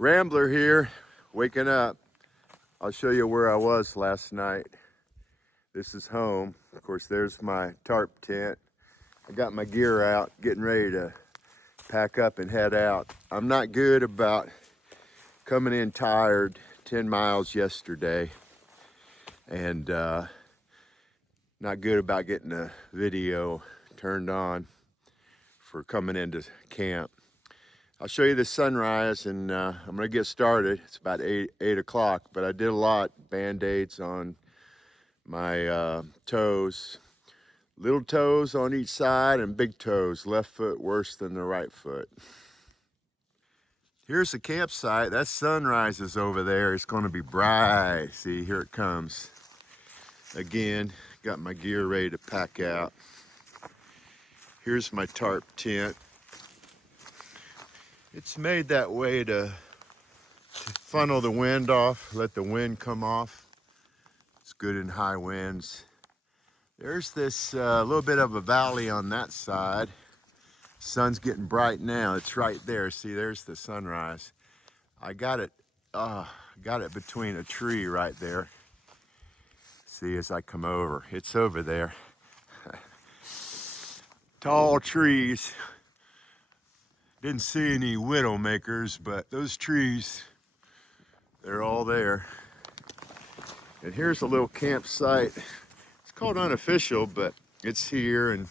Rambler here, waking up. I'll show you where I was last night. This is home. Of course, there's my tarp tent. I got my gear out, getting ready to pack up and head out. I'm not good about coming in tired. 10 miles yesterday, and not good about getting a video turned on for coming into camp. I'll show you the sunrise, and I'm gonna get started. It's about 8 o'clock, but I did a lot. Band-aids on my toes, little toes on each side and big toes. Left foot worse than the right foot. Here's the campsite. That sunrise is over there. It's gonna be bright. See, here it comes. Again, got my gear ready to pack out. Here's my tarp tent. It's made that way to funnel the wind off, let the wind come off. It's good in high winds. There's this little bit of a valley on that side. Sun's getting bright now. It's right there. See, there's the sunrise. I got it between a tree right there. See, as I come over, it's over there. Tall trees. Didn't see any widow makers, but those trees, they're all there. And here's a little campsite. It's called unofficial, but it's here, and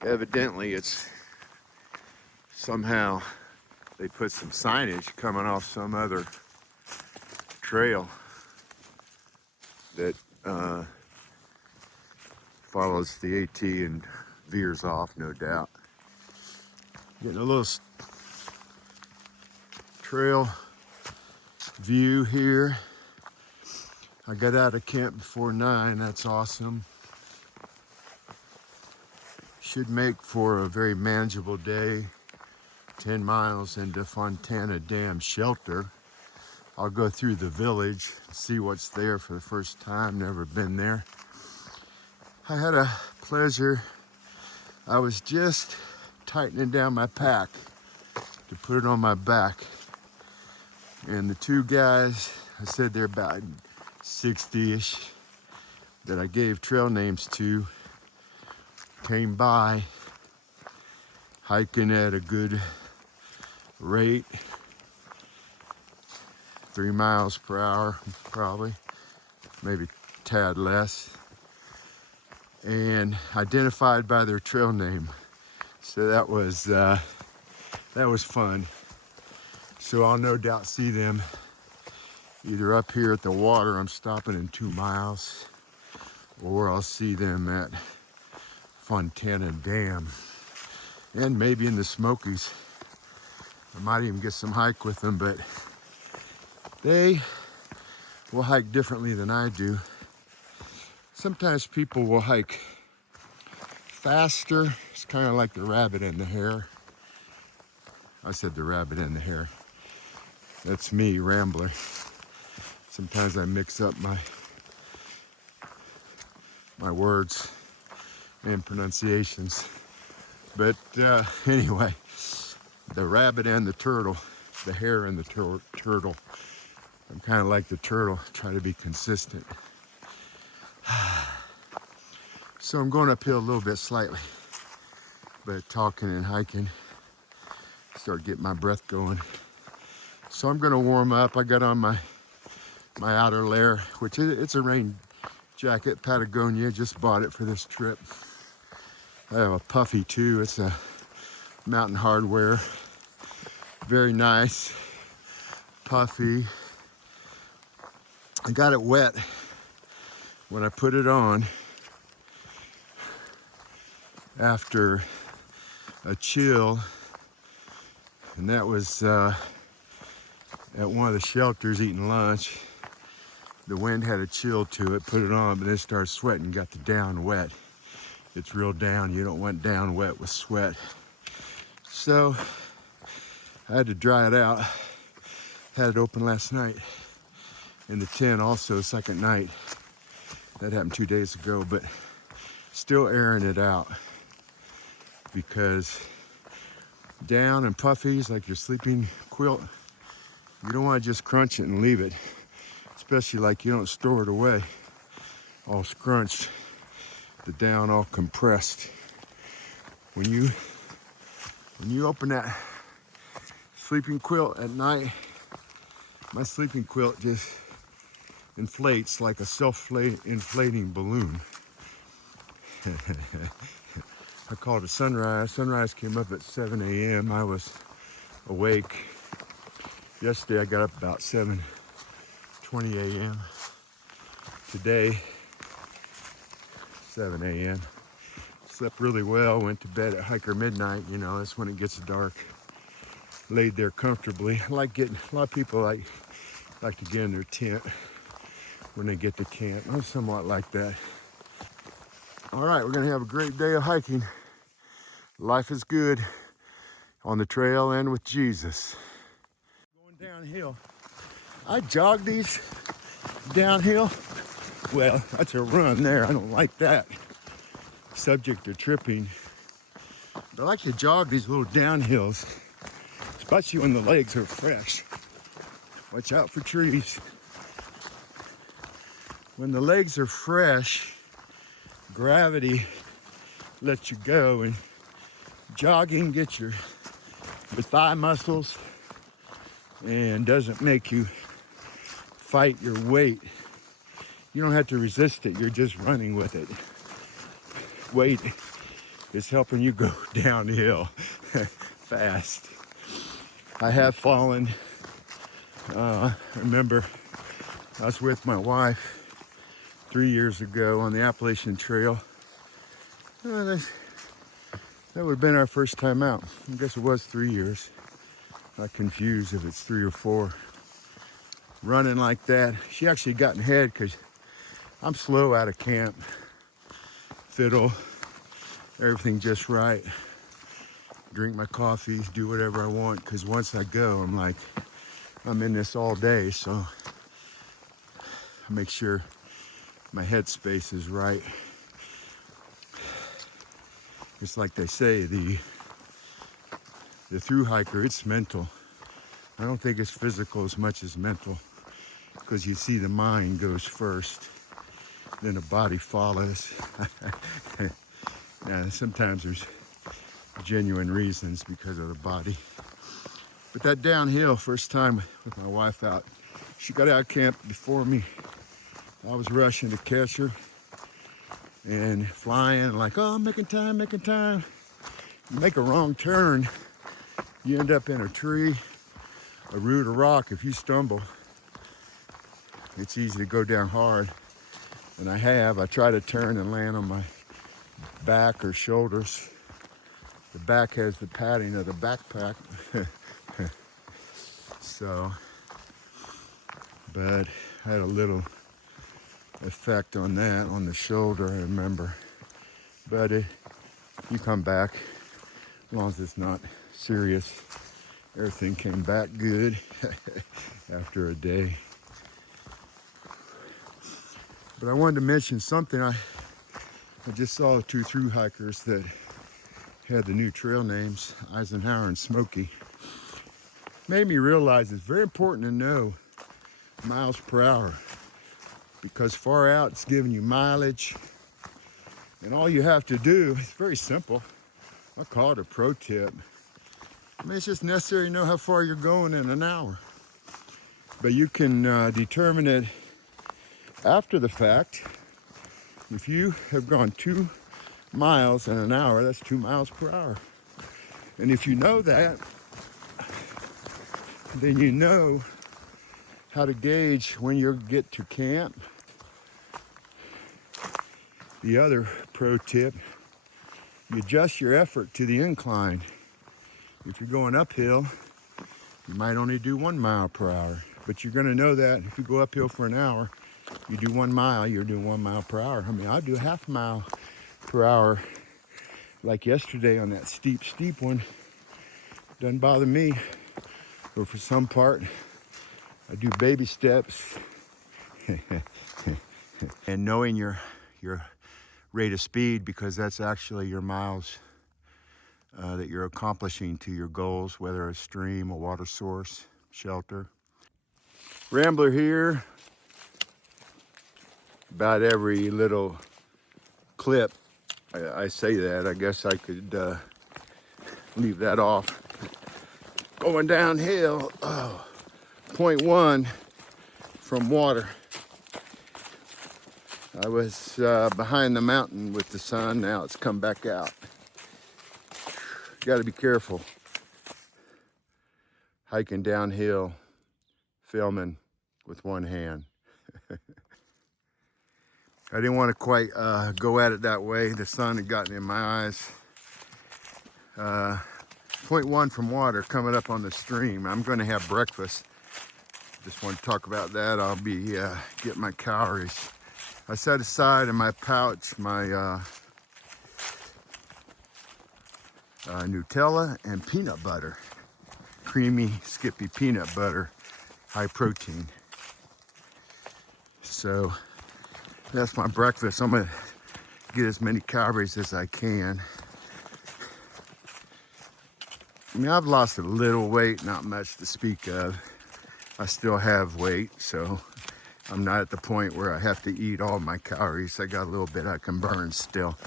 evidently it's somehow they put some signage coming off some other trail that follows the AT and veers off, no doubt. Getting a little trail view here. I got out of camp before 9. That's awesome. Should make for a very manageable day. 10 miles into Fontana Dam Shelter. I'll go through the village, see what's there for the first time. Never been there. I had a pleasure. I was just tightening down my pack to put it on my back, and the two guys, I said they're about 60-ish, that I gave trail names to, came by hiking at a good rate, 3 miles per hour probably, maybe a tad less, and identified by their trail name. So that was fun. So I'll no doubt see them either up here at the water, I'm stopping in 2 miles, or I'll see them at Fontana Dam, and maybe in the Smokies. I might even get some hike with them, but they will hike differently than I do. Sometimes people will hike faster. It's kind of like the rabbit and the hare. I said the rabbit and the hare. That's me, Rambler. Sometimes I mix up my words and pronunciations. But anyway, the rabbit and the turtle, the hare and the turtle. I'm kind of like the turtle, try to be consistent. So I'm going uphill a little bit slightly, but talking and hiking, start getting my breath going. So I'm going to warm up. I got on my outer layer, which it's a rain jacket, Patagonia, just bought it for this trip. I have a puffy too. It's a Mountain Hardwear, very nice, puffy. I got it wet when I put it on after a chill, and that was at one of the shelters eating lunch. The wind had a chill to it, put it on, but then it started sweating, got the down wet. It's real down, you don't want down wet with sweat. So I had to dry it out. Had it open last night in the tent also, second night. That happened 2 days ago, but still airing it out, because down and puffies, like your sleeping quilt, You don't want to just crunch it and leave it, especially like you don't store it away all scrunched, the down all compressed. When you open that sleeping quilt at night, my sleeping quilt just inflates like a self-inflating balloon. I called it sunrise. Sunrise came up at 7 a.m. I was awake. Yesterday I got up about 7:20 a.m. Today, 7 a.m. Slept really well, went to bed at hiker midnight. You know, that's when it gets dark. Laid there comfortably. A lot of people like to get in their tent when they get to camp. I'm somewhat like that. All right, we're gonna have a great day of hiking. Life is good on the trail and with Jesus. Going downhill. I jog these downhill. Well, that's a run there. I don't like that. Subject to tripping. But I like to jog these little downhills, especially when the legs are fresh. Watch out for trees. When the legs are fresh, gravity lets you go, and jogging gets your thigh muscles and doesn't make you fight your weight. You don't have to resist it, you're just running with it. Weight is helping you go downhill fast. I have fallen. I remember I was with my wife 3 years ago on the Appalachian Trail. That would have been our first time out. I guess it was 3 years. I'm not confused if it's 3 or 4. Running like that. She actually got in ahead because I'm slow out of camp. Fiddle, everything just right. Drink my coffee, do whatever I want, because once I go, I'm like, I'm in this all day, so I make sure my headspace is right. It's like they say, the thru hiker, it's mental. I don't think it's physical as much as mental, because you see the mind goes first, then the body follows. Now, sometimes there's genuine reasons because of the body. But that downhill, first time with my wife out, she got out of camp before me. I was rushing to catch her and flying like, oh, I'm making time. You make a wrong turn, you end up in a tree, a root, a rock. If you stumble, it's easy to go down hard. And I try to turn and land on my back or shoulders. The back has the padding of the backpack. So, but I had a little effect on that, on the shoulder, I remember. But you come back, as long as it's not serious. Everything came back good after a day. But I wanted to mention something. I just saw the 2 thru hikers that had the new trail names, Eisenhower and Smoky. Made me realize it's very important to know miles per hour, because far out it's giving you mileage, and all you have to do, it's very simple. I call it a pro tip. I mean, it's just necessary to know how far you're going in an hour. But you can determine it after the fact. If you have gone 2 miles in an hour, that's 2 miles per hour. And if you know that, then you know how to gauge when you get to camp. The other pro tip, you adjust your effort to the incline. If you're going uphill, you might only do 1 mile per hour, but you're gonna know that if you go uphill for an hour, you do 1 mile, you're doing 1 mile per hour. I mean, I do half mile per hour, like yesterday on that steep one. Doesn't bother me. But for some part, I do baby steps. And knowing your rate of speed, because that's actually your miles that you're accomplishing to your goals, whether a stream, a water source, shelter, Rambler here. About every little clip I say that. I guess I could leave that off. Going downhill, oh, 0.1 from water. I was behind the mountain with the sun. Now it's come back out. Got to be careful hiking downhill, filming with one hand. I didn't want to quite go at it that way. The sun had gotten in my eyes. 0.1 from water coming up on the stream. I'm going to have breakfast. Just want to talk about that. I'll be getting my calories. I set aside in my pouch my Nutella and peanut butter. Creamy, Skippy peanut butter, high protein. So that's my breakfast. I'm gonna get as many calories as I can. I mean, I've lost a little weight, not much to speak of. I still have weight, so I'm not at the point where I have to eat all my calories. I got a little bit I can burn still.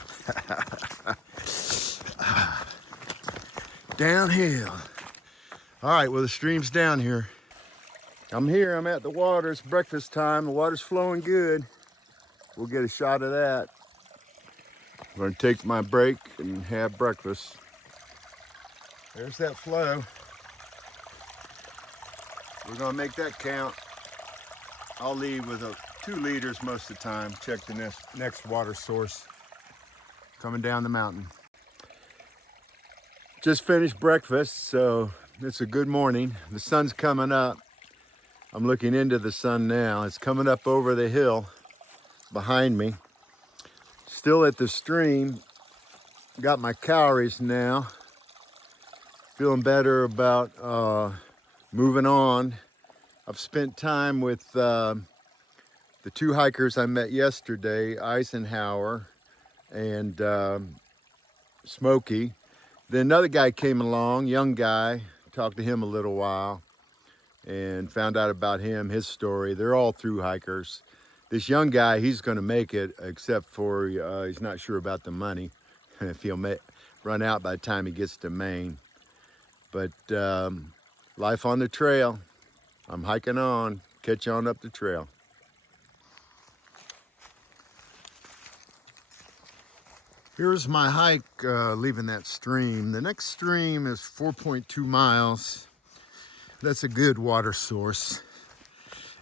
Downhill. All right, well, the stream's down here. I'm here, I'm at the water. It's breakfast time. The water's flowing good. We'll get a shot of that. I'm gonna take my break and have breakfast. There's that flow. We're gonna make that count. I'll leave with 2 liters most of the time. Check the next water source coming down the mountain. Just finished breakfast, so it's a good morning. The sun's coming up. I'm looking into the sun now. It's coming up over the hill behind me. Still at the stream. Got my calories now. Feeling better about moving on. I've spent time with the 2 hikers I met yesterday, Eisenhower and Smoky. Then another guy came along, young guy, talked to him a little while and found out about him, his story. They're all through hikers. This young guy, he's gonna make it, except for he's not sure about the money, if he'll run out by the time he gets to Maine. But life on the trail. I'm hiking on, catch on up the trail. Here's my hike leaving that stream. The next stream is 4.2 miles. That's a good water source,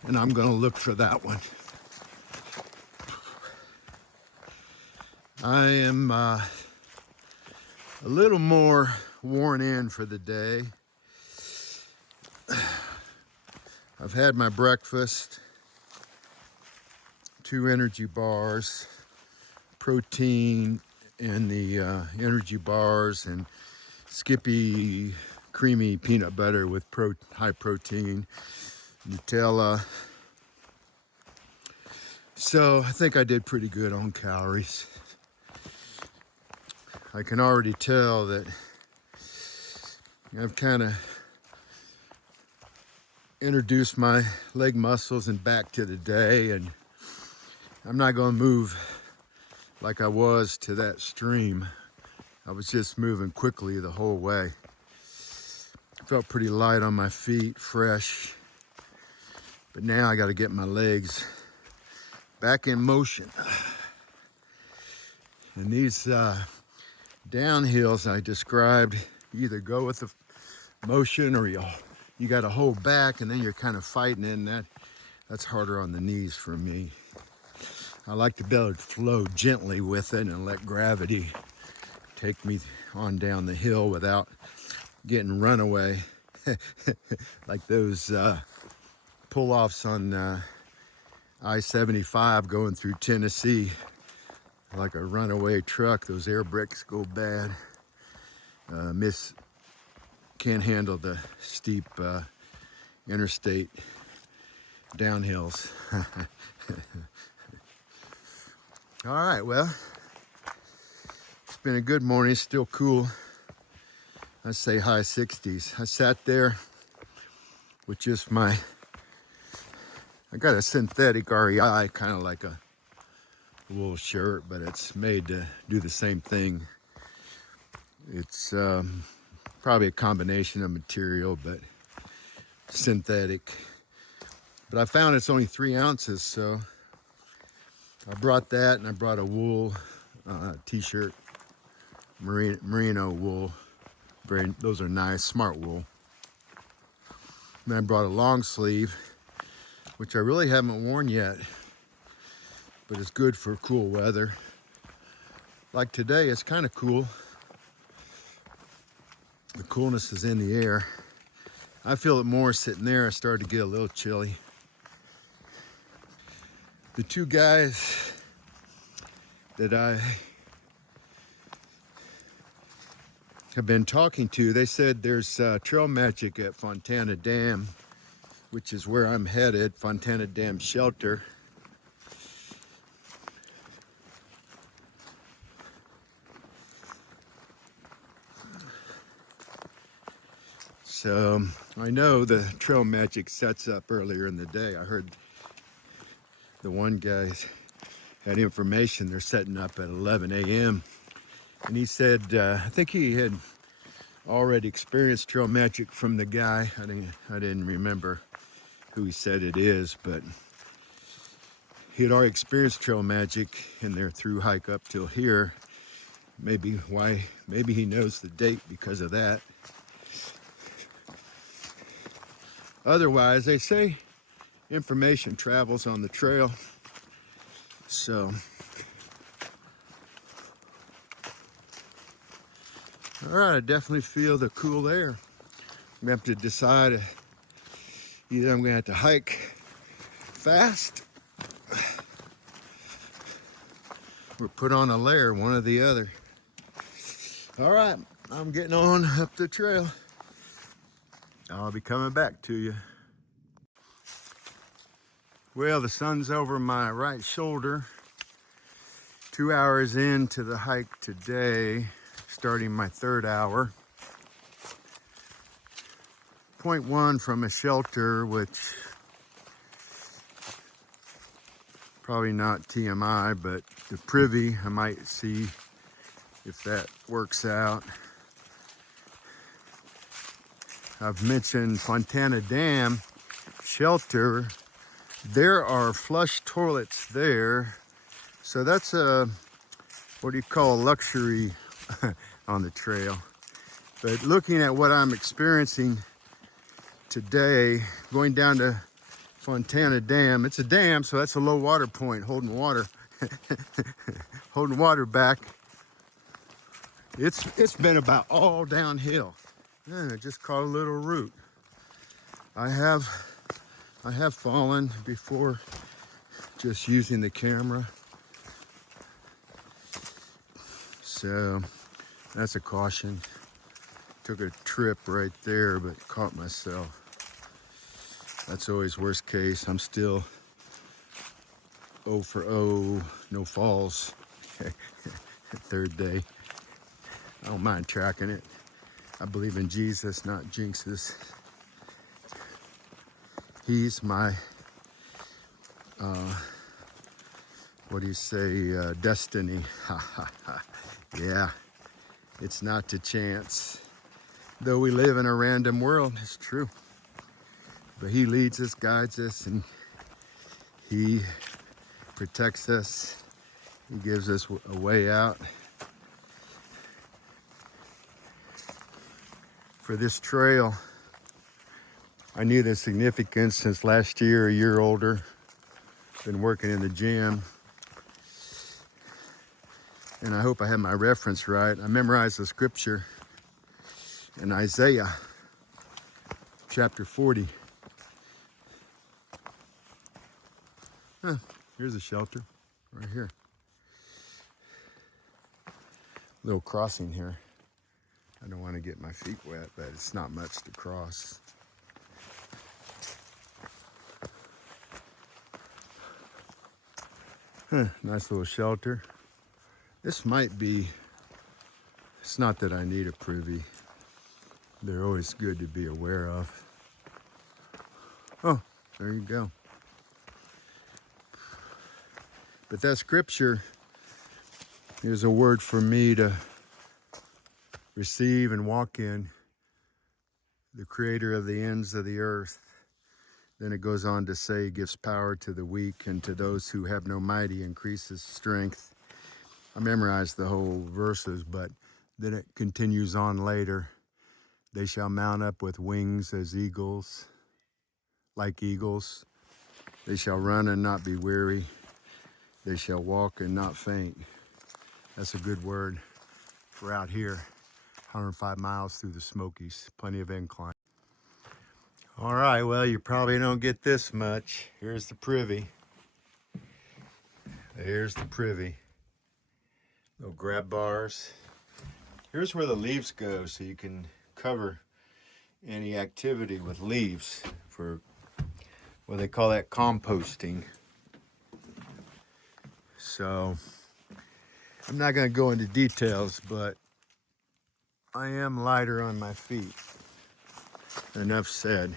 and I'm gonna look for that one. I am a little more worn in for the day. I've had my breakfast, 2 energy bars, protein in the energy bars, and Skippy creamy peanut butter with high protein, Nutella. So I think I did pretty good on calories. I can already tell that I've kind of introduced my leg muscles and back to the day, and I'm not going to move like I was to that stream. I was just moving quickly the whole way. I felt pretty light on my feet, fresh, but now I got to get my legs back in motion. And these downhills I described, you either go with the motion or you got to hold back, and then you're kind of fighting it, and that's harder on the knees for me. I like to be able to flow gently with it and let gravity take me on down the hill without getting run away like those pull-offs on I-75 going through Tennessee. Like a runaway truck, those air brakes go bad. Can't handle the steep interstate downhills. All right, well, it's been a good morning. It's still cool. I'd say high 60s. I sat there with just my I got a synthetic REI, kind of like a wool shirt, but it's made to do the same thing. It's probably a combination of material, but synthetic. But I found it's only 3 ounces, so I brought that, and I brought a wool t-shirt, merino wool. Those are nice, smart wool. And I brought a long sleeve, which I really haven't worn yet, but it's good for cool weather. Like today, it's kind of cool. The coolness is in the air. I feel it more sitting there. I started to get a little chilly. The 2 guys that I have been talking to, they said there's trail magic at Fontana Dam, which is where I'm headed, Fontana Dam Shelter. So I know the trail magic sets up earlier in the day. I heard the one guy had information they're setting up at 11 a.m. And he said, I think he had already experienced trail magic from the guy. I didn't remember who he said it is, but he had already experienced trail magic in their through hike up till here. Maybe he knows the date because of that. Otherwise, they say information travels on the trail. So, all right, I definitely feel the cool air. I'm gonna have to decide either I'm gonna have to hike fast or put on a layer, one or the other. All right, I'm getting on up the trail. I'll be coming back to you. Well, the sun's over my right shoulder. 2 hours into the hike today, starting my 3rd hour. 0.1 from a shelter, which probably not TMI, but the privy, I might see if that works out. I've mentioned Fontana Dam Shelter. There are flush toilets there. So that's a, what do you call, luxury on the trail. But looking at what I'm experiencing today, going down to Fontana Dam, it's a dam, so that's a low water point, holding water, holding water back. It's been about all downhill. I just caught a little root. I have fallen before just using the camera. So that's a caution. Took a trip right there, but caught myself. That's always worst case. I'm still 0 for 0, no falls. 3rd day. I don't mind tracking it. I believe in Jesus, not jinxes. He's my, what do you say, destiny. Yeah, it's not to chance. Though we live in a random world, it's true. But he leads us, guides us, and he protects us. He gives us a way out. For this trail, I knew the significance since last year, a year older. Been working in the gym. And I hope I have my reference right. I memorized the scripture in Isaiah chapter 40. Here's a shelter right here. Little crossing here. I don't want to get my feet wet, but it's not much to cross. Nice little shelter. This might be, it's not that I need a privy. They're always good to be aware of. Oh, there you go. But that scripture is a word for me to receive and walk in, the creator of the ends of the earth. Then it goes on to say, gives power to the weak, and to those who have no might, he increases strength. I memorized the whole verses, but then it continues on later. They shall mount up with wings as eagles, like eagles. They shall run and not be weary. They shall walk and not faint. That's a good word for out here. 105 miles through the Smokies, plenty of incline. All right, well, you probably don't get this much. Here's the privy. There's the privy. Little grab bars. Here's where the leaves go, so you can cover any activity with leaves for what they call that composting. So I'm not going to go into details, but I am lighter on my feet. Enough said.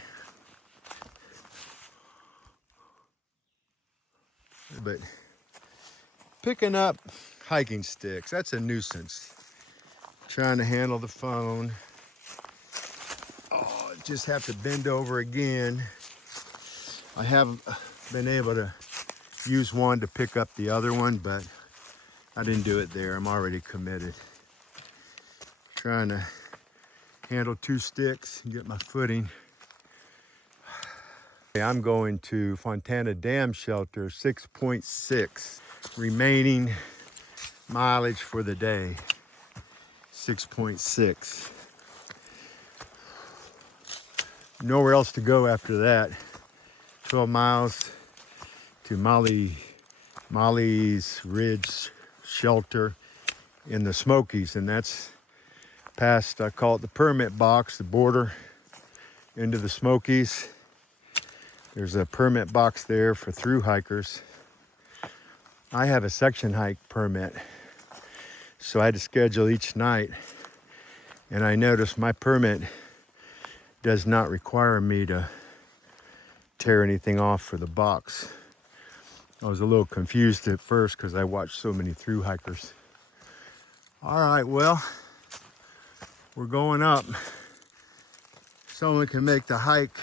But picking up hiking sticks, that's a nuisance. Trying to handle the phone. Oh, just have to bend over again. I haven't been able to use one to pick up the other one, but I didn't do it there. I'm already committed. Trying to handle 2 sticks and get my footing. I'm going to Fontana Dam Shelter, 6.6. Remaining mileage for the day, 6.6. Nowhere else to go after that. 12 miles to Molly's Ridge Shelter in the Smokies, and that's past, I call it the permit box, the border into the Smokies. There's a permit box there for through hikers. I have a section hike permit, so I had to schedule each night, and I noticed my permit does not require me to tear anything off for the box. I was a little confused at first because I watched so many through hikers. All right, well, we're going up. Someone can make the hike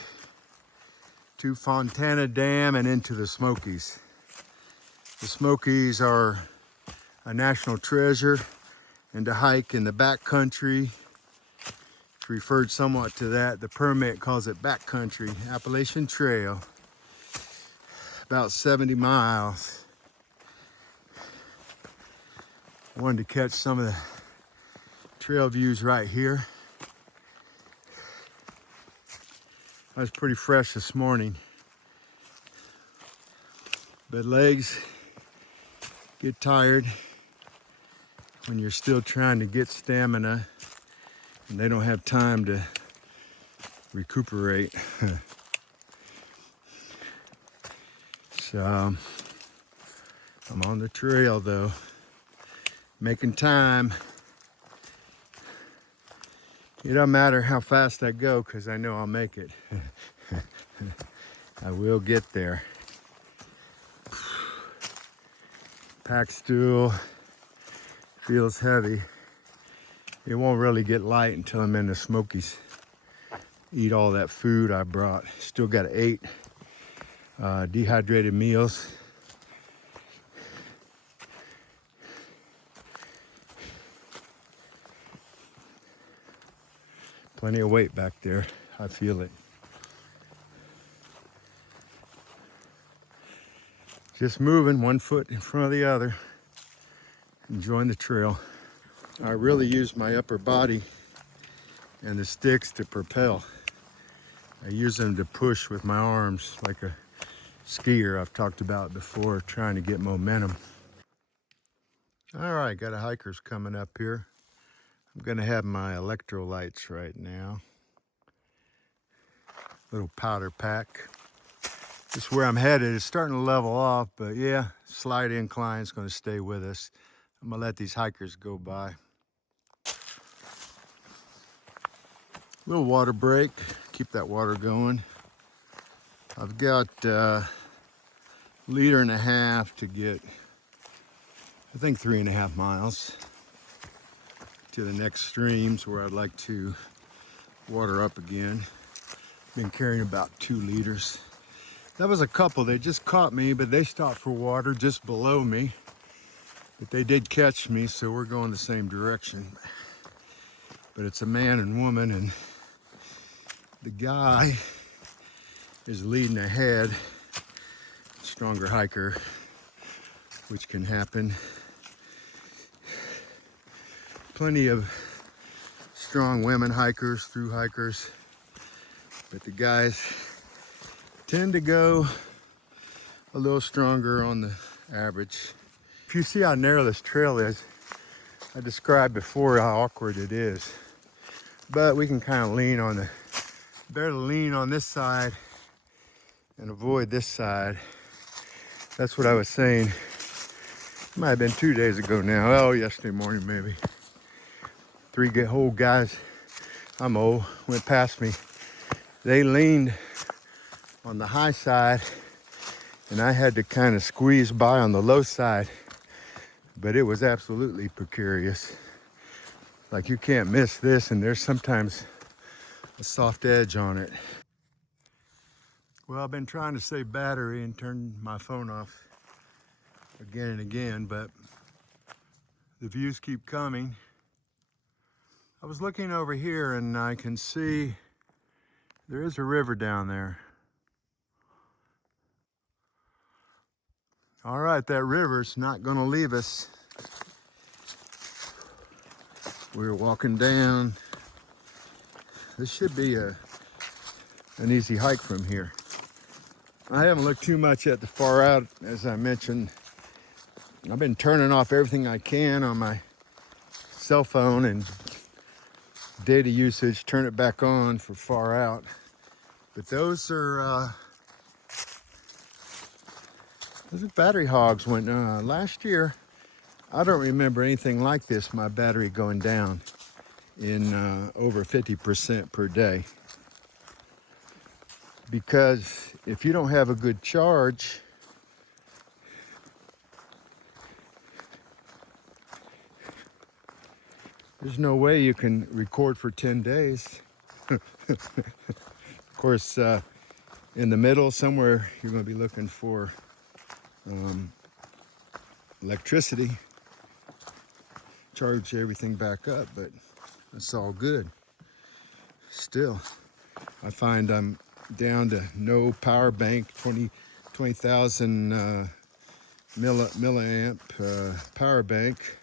to Fontana Dam and into the Smokies. The Smokies are a national treasure, and to hike in the back country, it's referred somewhat to that. The permit calls it back country, Appalachian Trail, about 70 miles. I wanted to catch some of the trail views right here. I was pretty fresh this morning, but legs get tired when you're still trying to get stamina and they don't have time to recuperate. So I'm on the trail though, making time. It don't matter how fast I go because I know I'll make it. I will get there. Pack stool feels heavy. It won't really get light until I'm in the Smokies. Eat all that food I brought. Still got 8 dehydrated meals. Plenty of weight back there. I feel it. Just moving 1 foot in front of the other. Enjoying the trail. I really use my upper body and the sticks to propel. I use them to push with my arms like a skier I've talked about before, trying to get momentum. All right, got a hikers coming up here. I'm gonna have my electrolytes right now. Little powder pack. Just where I'm headed. It's starting to level off, but yeah, slight incline is gonna stay with us. I'm gonna let these hikers go by. Little water break, keep that water going. I've got 1.5 liters to get I think 3.5 miles to the next streams where I'd like to water up again. Been carrying about 2 liters. That was a couple, they just caught me, but they stopped for water just below me. But they did catch me, so we're going the same direction. But it's a man and woman, and the guy is leading ahead, stronger hiker, which can happen. Plenty of strong women hikers, through hikers, but the guys tend to go a little stronger on the average. If you see how narrow this trail is, I described before how awkward it is, but we can kind of better lean on this side and avoid this side. That's what I was saying. It might have been 2 days ago now. Oh, yesterday morning maybe. 3 old guys, I'm old, went past me. They leaned on the high side and I had to kind of squeeze by on the low side, but it was absolutely precarious. Like, you can't miss this, and there's sometimes a soft edge on it. Well, I've been trying to save battery and turn my phone off again and again, but the views keep coming. I was looking over here and I can see there is a river down there. All right, that river's not gonna leave us. We're walking down. This should be an easy hike from here. I haven't looked too much at the far out, as I mentioned. I've been turning off everything I can on my cell phone and data usage, turn it back on for far out. But those are battery hogs. When last year, I don't remember anything like this, my battery going down in over 50% per day. Because if you don't have a good charge, there's no way you can record for 10 days. Of course, in the middle somewhere, you're going to be looking for electricity, charge everything back up, but it's all good. Still, I find I'm down to no power bank, 20,000 milliamp power bank.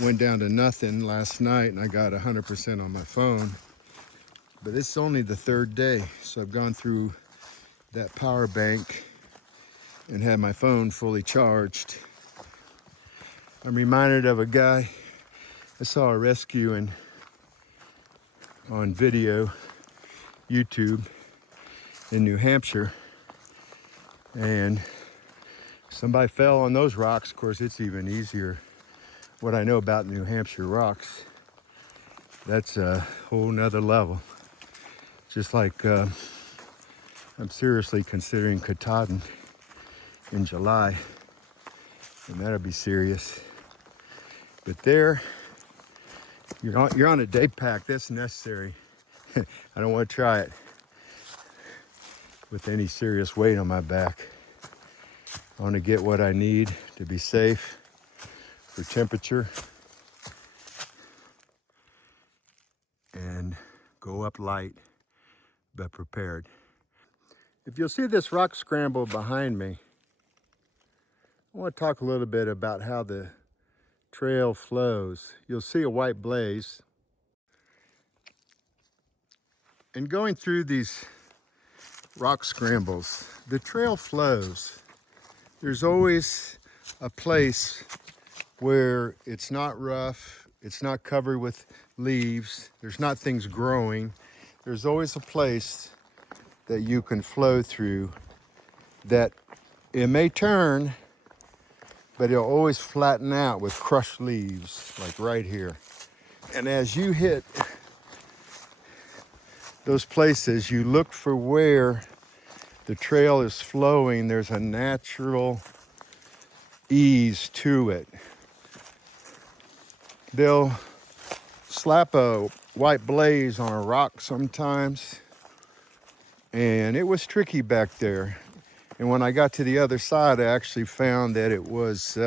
Went down to nothing last night, and I got 100% on my phone. But it's only the 3rd day, so I've gone through that power bank and had my phone fully charged. I'm reminded of a guy I saw a rescue on video, YouTube, in New Hampshire, and somebody fell on those rocks. Of course, it's even easier. What I know about New Hampshire rocks, that's a whole nother level. Just like I'm seriously considering Katahdin in July, and that'll be serious. But there, you're on a day pack. That's necessary. I don't want to try it with any serious weight on my back. I want to get what I need to be safe for temperature and go up light but prepared. If you'll see this rock scramble behind me, I want to talk a little bit about how the trail flows. You'll see a white blaze. And going through these rock scrambles, the trail flows. There's always a place where it's not rough, it's not covered with leaves, there's not things growing. There's always a place that you can flow through that it may turn, but it'll always flatten out with crushed leaves, like right here. And as you hit those places, you look for where the trail is flowing. There's a natural ease to it. They'll slap a white blaze on a rock sometimes, and it was tricky back there. And when I got to the other side, I actually found that it was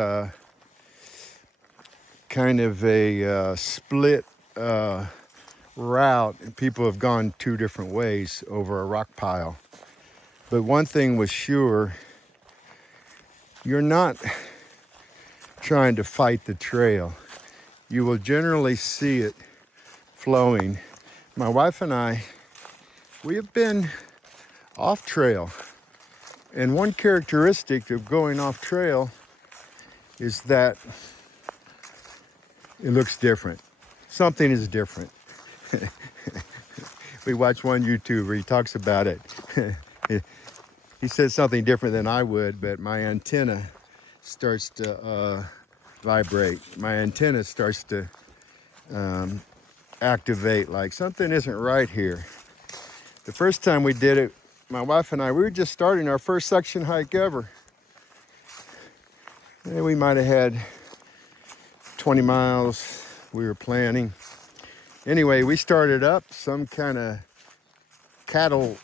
kind of a split route, and people have gone two different ways over a rock pile. But one thing was sure, you're not trying to fight the trail. You will generally see it flowing. My wife and I, we have been off trail. And one characteristic of going off trail is that it looks different. Something is different. We watched one YouTuber, he talks about it. He says something different than I would, but my antenna starts to vibrate. My antenna starts to activate, like something isn't right here. The first time we did it, my wife and I, we were just starting our first section hike ever. And we might have had 20 miles we were planning. Anyway, we started up some kind of cattle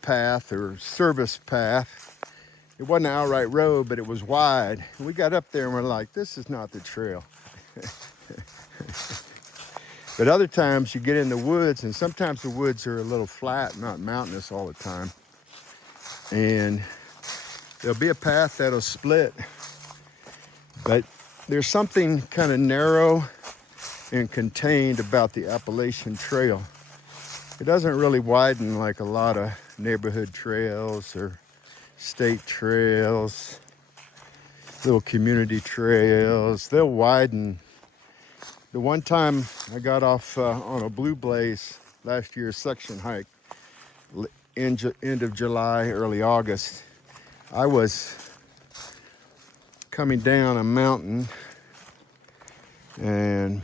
path or service path. It wasn't an outright road, but it was wide. And we got up there and we're like, this is not the trail. But other times you get in the woods, and sometimes the woods are a little flat, not mountainous all the time. And there'll be a path that'll split, but there's something kind of narrow and contained about the Appalachian Trail. It doesn't really widen like a lot of neighborhood trails or state trails, little community trails. They'll widen. The one time I got off on a blue blaze last year's section hike, end of July, early August, I was coming down a mountain, and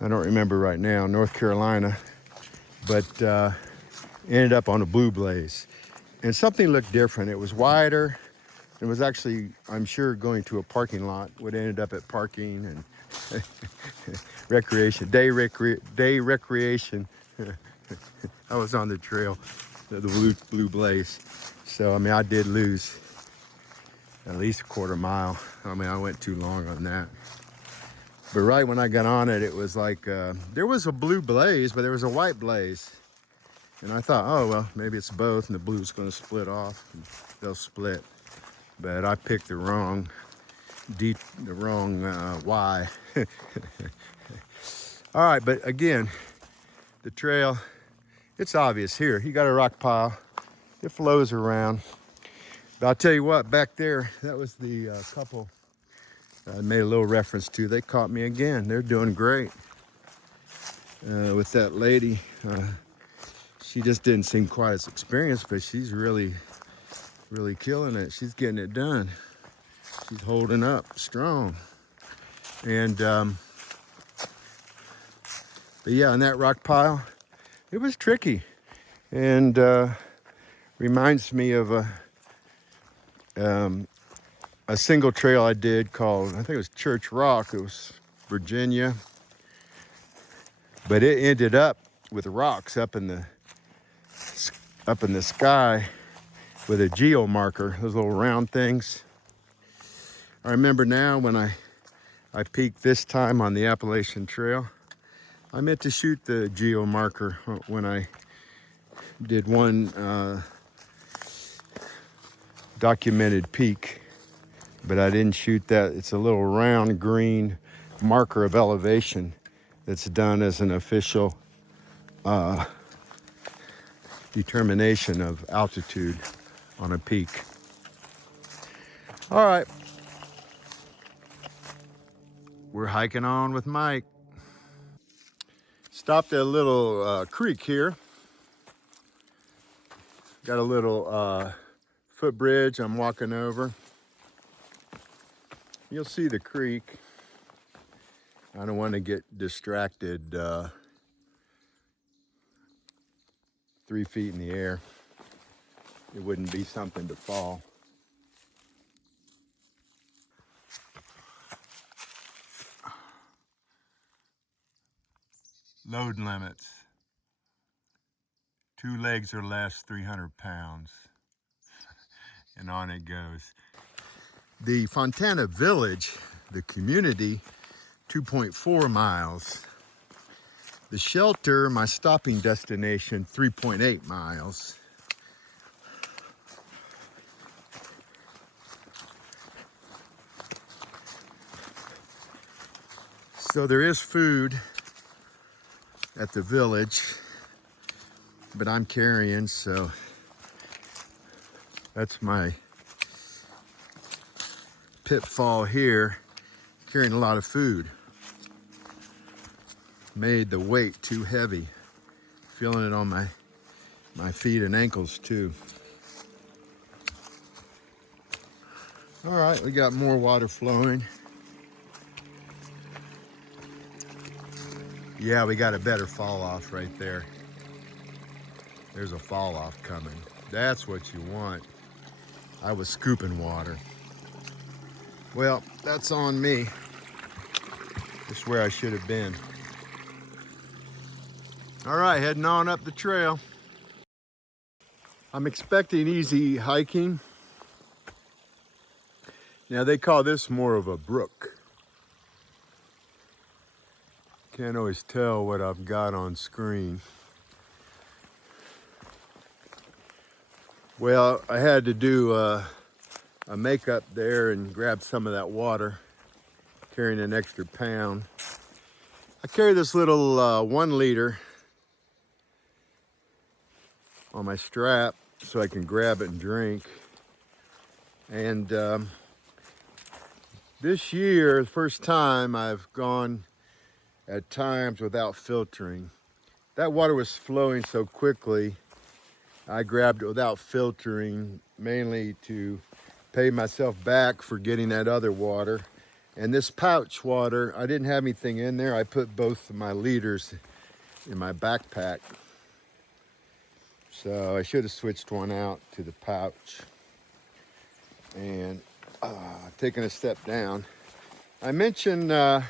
I don't remember right now, North Carolina, but ended up on a blue blaze. And something looked different. It was wider. It was actually, I'm sure, going to a parking lot. Would ended up at parking and recreation, day recreation. I was on the trail, the blue blaze. So, I mean, I did lose at least a quarter mile. I mean, I went too long on that. But right when I got on it, it was like, there was a blue blaze, but there was a white blaze. And I thought, oh, well, maybe it's both, and the blue's gonna split off, and they'll split. But I picked the wrong Y. All right, but again, the trail, it's obvious here. You got a rock pile, it flows around. But I'll tell you what, back there, that was the couple I made a little reference to. They caught me again. They're doing great with that lady. She just didn't seem quite as experienced, but she's really killing it. She's getting it done. She's holding up strong. And but yeah, on that rock pile, it was tricky, and reminds me of a single trail I did called, I think it was Church Rock. It was Virginia, but it ended up with rocks up in the sky with a geo marker, those little round things. I remember now when I peaked this time on the Appalachian Trail, I meant to shoot the geo marker when I did one documented peak, but I didn't shoot that. It's a little round green marker of elevation that's done as an official determination of altitude on a peak. All right, we're hiking on with Mike. Stopped at a little creek here. Got a little footbridge I'm walking over. You'll see the creek. I don't want to get distracted 3 feet in the air. It wouldn't be something to fall. load limits. 2 legs or less, 300 pounds. And on it goes. The Fontana Village, the community, 2.4 miles. The shelter, my stopping destination, 3.8 miles. So there is food at the village, but I'm carrying, so that's my pitfall here, carrying a lot of food. Made the weight too heavy. Feeling it on my feet and ankles too. All right, we got more water flowing. Yeah, we got a better fall off right there. There's a fall off coming. That's what you want. I was scooping water. Well, that's on me. Just where I should have been. All right, heading on up the trail. I'm expecting easy hiking. Now they call this more of a brook. Can't always tell what I've got on screen. Well, I had to do a makeup there and grab some of that water, carrying an extra pound. I carry this little 1 liter on my strap so I can grab it and drink. And this year, the first time I've gone at times without filtering. That water was flowing so quickly, I grabbed it without filtering, mainly to pay myself back for getting that other water. And this pouch water, I didn't have anything in there. I put both of my liters in my backpack. So I should have switched one out to the pouch. And taking a step down. I mentioned the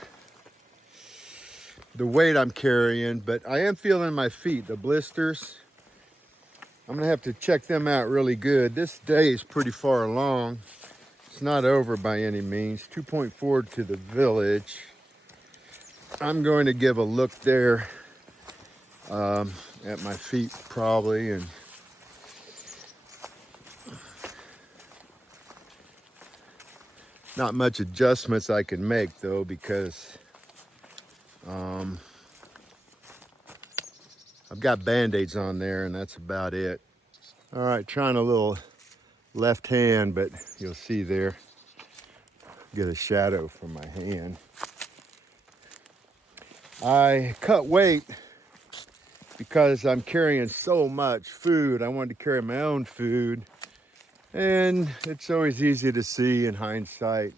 weight I'm carrying, but I am feeling my feet, the blisters. I'm gonna have to check them out really good. This day is pretty far along. It's not over by any means. 2.4 to the village. I'm going to give a look there at my feet probably, and not much adjustments I can make though, because I've got Band-Aids on there and that's about it. All right, trying a little left hand, but you'll see there, get a shadow from my hand. I cut weight because I'm carrying so much food. I wanted to carry my own food, and it's always easy to see in hindsight.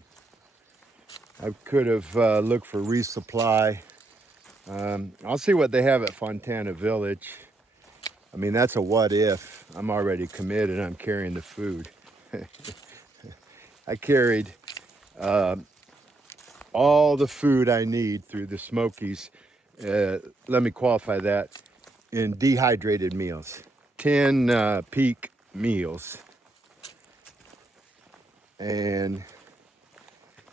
I could have looked for resupply. I'll see what they have at Fontana Village. I mean, that's a what if. I'm already committed. I'm carrying the food. I carried all the food I need through the Smokies. Let me qualify that, in dehydrated meals. 10 peak meals. And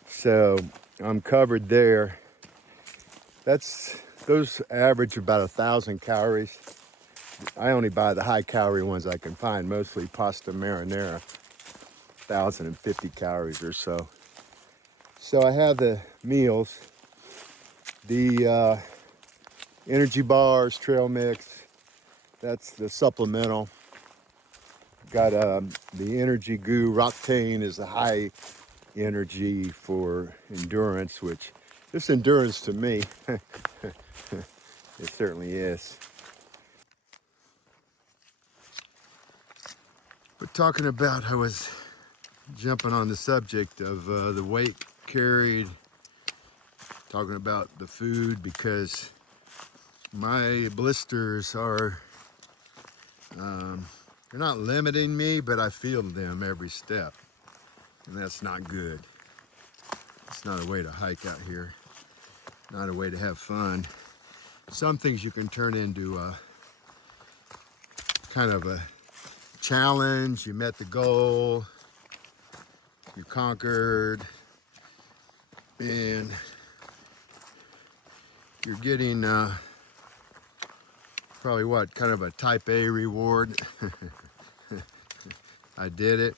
so I'm covered there. Those average about 1,000 calories. I only buy the high calorie ones I can find, mostly pasta marinara, 1,050 calories or so. So I have the meals, the energy bars, trail mix, that's the supplemental. Got the energy goo. Roctane is a high energy for endurance, which this endurance to me, it certainly is. But talking about, I was jumping on the subject of the weight carried, talking about the food, because my blisters are, they're not limiting me, but I feel them every step, and that's not good. It's not a way to hike out here, not a way to have fun. some things you can turn into a kind of a challenge. You met the goal, you conquered, and you're getting probably what, kind of a type A reward. I did it.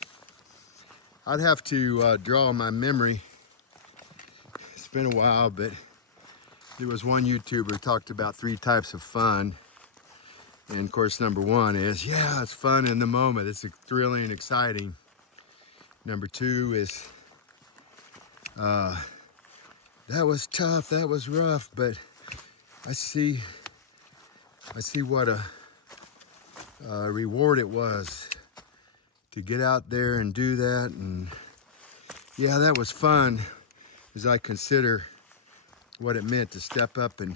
I'd have to draw my memory. It's been a while, but there was one YouTuber who talked about 3 types of fun. And of course, number 1 is, yeah, it's fun in the moment. It's thrilling and exciting. Number 2 is, that was tough, that was rough, but I see what a reward it was to get out there and do that. And yeah, that was fun, as I consider what it meant to step up and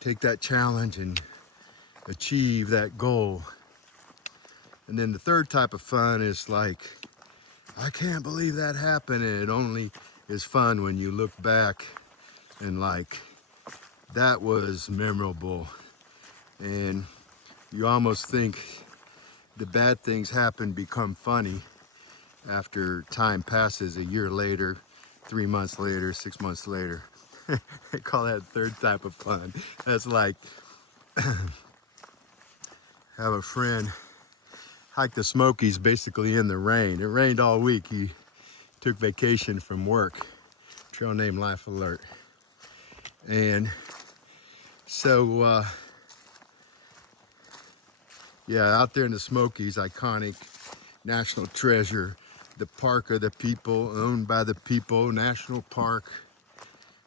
take that challenge and achieve that goal. And then the 3rd type of fun is like, I can't believe that happened, and it only is fun when you look back and like, that was memorable. And you almost think the bad things happen become funny after time passes, a year later, 3 months later, 6 months later. They call that 3rd type of fun. That's like, have a friend hike the Smokies basically in the rain. It rained all week. He took vacation from work. Trail name Life Alert. And so, yeah, out there in the Smokies, iconic, national treasure, the park of the people, owned by the people, national park,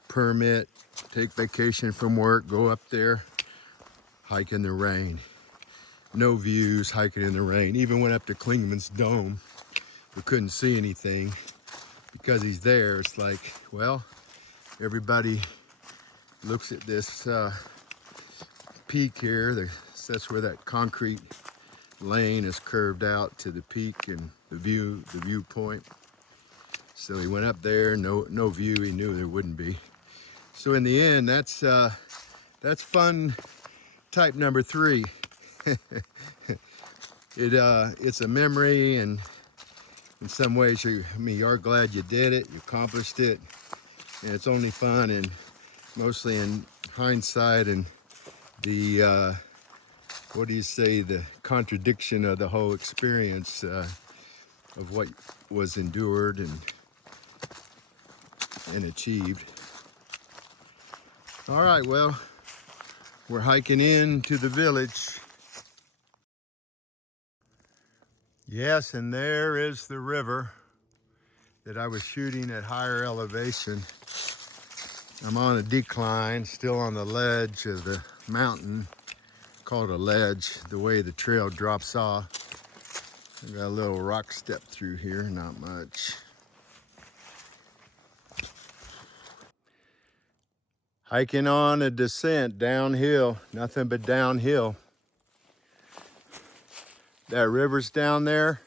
permit, take vacation from work, go up there, hike in the rain. No views, hiking in the rain. Even went up to Klingman's Dome. We couldn't see anything because he's there. It's like, well, everybody looks at this peak here. That's where that concrete lane is curved out to the peak and the viewpoint. So he went up there, no view. He knew there wouldn't be. So in the end, that's fun type number 3. It's a memory, and in some ways you are glad you did it, you accomplished it, and it's only fun and mostly in hindsight and the what do you say, the contradiction of the whole experience of what was endured and achieved. All right, well, we're hiking into the village. Yes, and there is the river that I was shooting at higher elevation. I'm on a decline, still on the ledge of the mountain, called a ledge, the way the trail drops off. I got a little rock step through here, not much. Hiking on a descent downhill, nothing but downhill. That river's down there.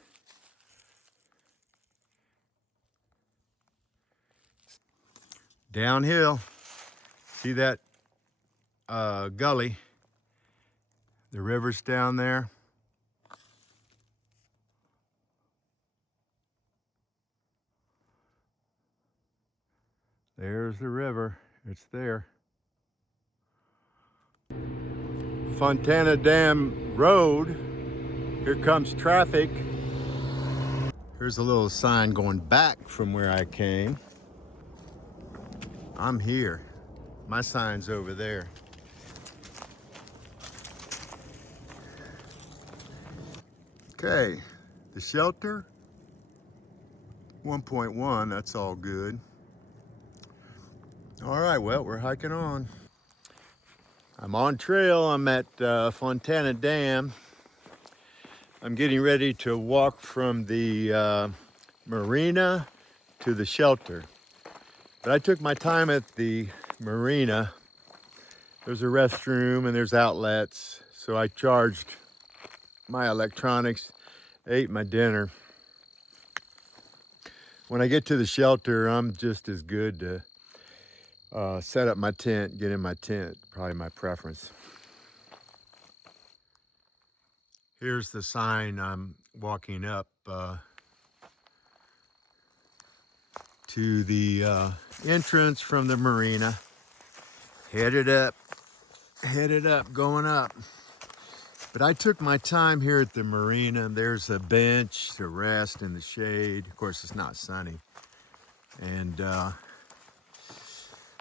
Downhill. See that gully? The river's down there. There's the river. It's there. Fontana Dam Road. Here comes traffic. Here's a little sign going back from where I came. I'm here. My sign's over there. Okay, the shelter, 1.1, that's all good. All right, well, we're hiking on. I'm on trail. I'm at Fontana Dam. I'm getting ready to walk from the marina to the shelter. But I took my time at the marina. There's a restroom and there's outlets. So I charged my electronics, ate my dinner. When I get to the shelter, I'm just as good to set up my tent, get in my tent, probably my preference. Here's the sign I'm walking up to the entrance from the marina. Headed up, going up. But I took my time here at the marina. There's a bench to rest in the shade. Of course, it's not sunny. And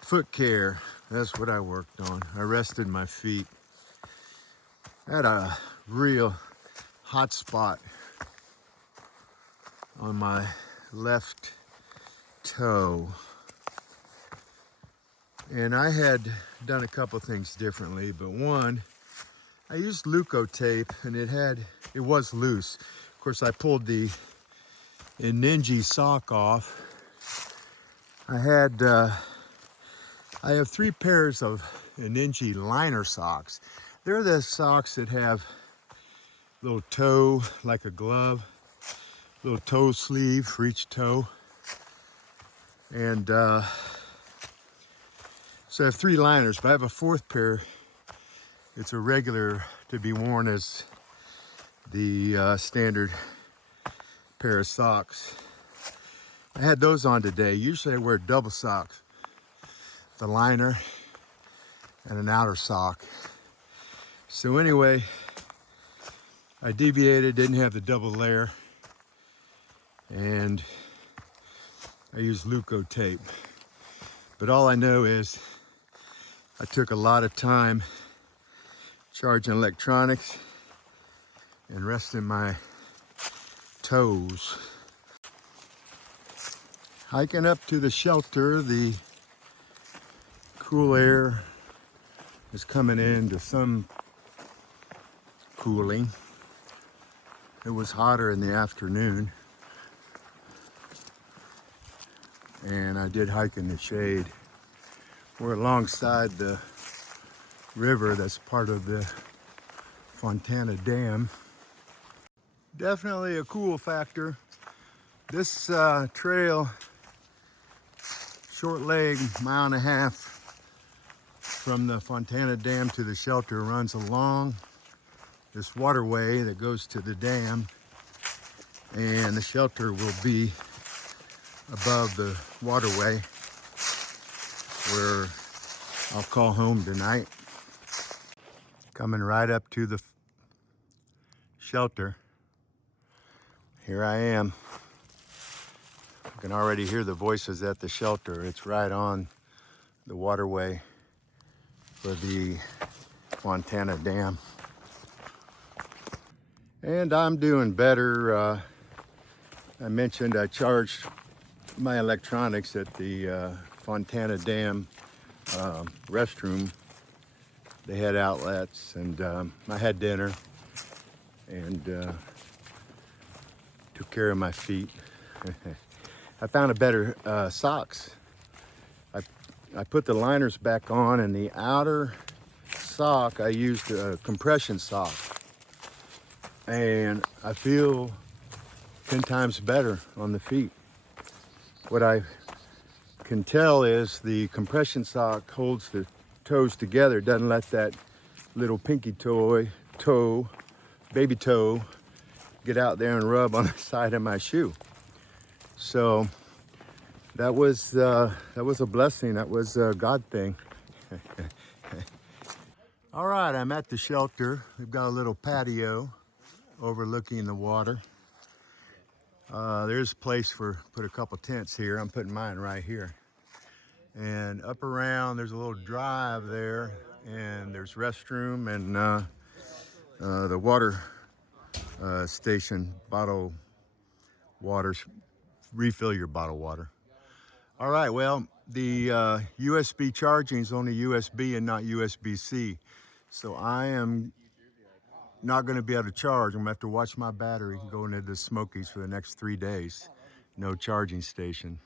foot care, that's what I worked on. I rested my feet. I had a real hot spot on my left toe. And I had done a couple things differently, but one, I used Leuco tape and it was loose. Of course, I pulled the Ninja sock off. I have 3 pairs of Ninja liner socks. They're the socks that have little toe, like a glove, little toe sleeve for each toe. And so I have 3 liners, but I have a 4th pair. It's a regular to be worn as the standard pair of socks. I had those on today. Usually I wear double socks, the liner and an outer sock. So anyway, I deviated, didn't have the double layer, and I used Leuco tape. But all I know is I took a lot of time charging electronics and resting my toes. Hiking up to the shelter, the cool air is coming in to some cooling. It was hotter in the afternoon, and I did hike in the shade. We're alongside the river that's part of the Fontana Dam. Definitely a cool factor. This trail, short leg, 1.5 miles from the Fontana Dam to the shelter, runs along this waterway that goes to the dam, and the shelter will be above the waterway where I'll call home tonight. Coming right up to the shelter. Here I am. You can already hear the voices at the shelter. It's right on the waterway for the Fontana Dam. And I'm doing better. I mentioned I charged my electronics at the Fontana Dam restroom. They had outlets, and I had dinner and took care of my feet. I found a better socks. I put the liners back on, and the outer sock I used a compression sock, and I feel 10 times better on the feet. What I can tell is the compression sock holds the toes together, doesn't let that little pinky toe, baby toe, get out there and rub on the side of my shoe. So that was a blessing. That was a God thing. All right, I'm at the shelter. We've got a little patio overlooking the water. There's a place for put a couple tents here. I'm putting mine right here. And up around, there's a little drive there, and there's restroom and the water station, bottle water, refill your bottled water. All right, well, the USB charging is only USB and not USB-C. So I am not gonna be able to charge. I'm gonna have to watch my battery going into the Smokies for the next 3 days. No charging station.